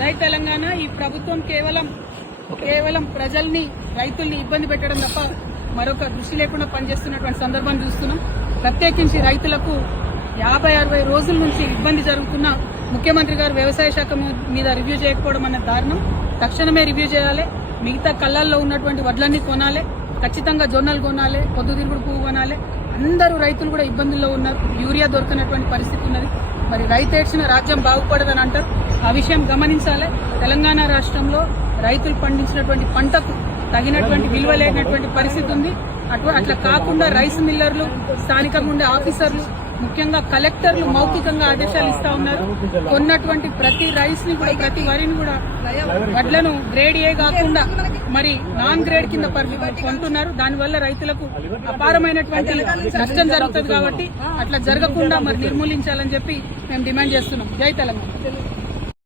జై తెలంగాణ. ఈ ప్రభుత్వం కేవలం ప్రజల్ని రైతుల్ని ఇబ్బంది పెట్టడం తప్ప మరొక దృష్టి లేకుండా పనిచేస్తున్నటువంటి సందర్భాన్ని చూస్తున్నాం. ప్రత్యేకించి రైతులకు 50-60 రోజుల నుంచి ఇబ్బంది జరుగుతున్న ముఖ్యమంత్రి గారు వ్యవసాయ శాఖ మీద రివ్యూ చేయకపోవడం అనే దారుణం. తక్షణమే రివ్యూ చేయాలి. మిగతా కళ్ళల్లో ఉన్నటువంటి వడ్లన్నీ కొనాలి. ఖచ్చితంగా జొన్నలు కొనాలి, పొద్దుతిరుగుడు పువ్వు కొనాలి. అందరూ రైతులు కూడా ఇబ్బందుల్లో ఉన్నారు. యూరియా దొరకనటువంటి పరిస్థితి ఉన్నది. మరి రైతు ఏడ్చిన రాజ్యం బాగుపడదని అంటారు. ఆ విషయం గమనించాలి. తెలంగాణ రాష్ట్రంలో రైతులు పండించినటువంటి పంటకు తగినటువంటి విలువ లేనటువంటి పరిస్థితి ఉంది. అట్లా కాకుండా రైస్ మిల్లర్లు, స్థానికంగా ఉండే ఆఫీసర్లు, ముఖ్యంగా కలెక్టర్లు మౌఖికంగా ఆదేశాలు ఇస్తా ఉన్నారు. కొన్నటువంటి ప్రతి రైస్ ని కూడా, ప్రతి వరిని కూడా వడ్లను గ్రేడ్ ఏ కాకుండా మరి నాన్ గ్రేడ్ కింద కొంటున్నారు. దానివల్ల రైతులకు అపారమైనటువంటి నష్టం జరుగుతుంది. కాబట్టి అట్లా జరగకుండా మరి నిర్మూలించాలని చెప్పి మేము డిమాండ్ చేస్తున్నాం. జై తెలంగాణ.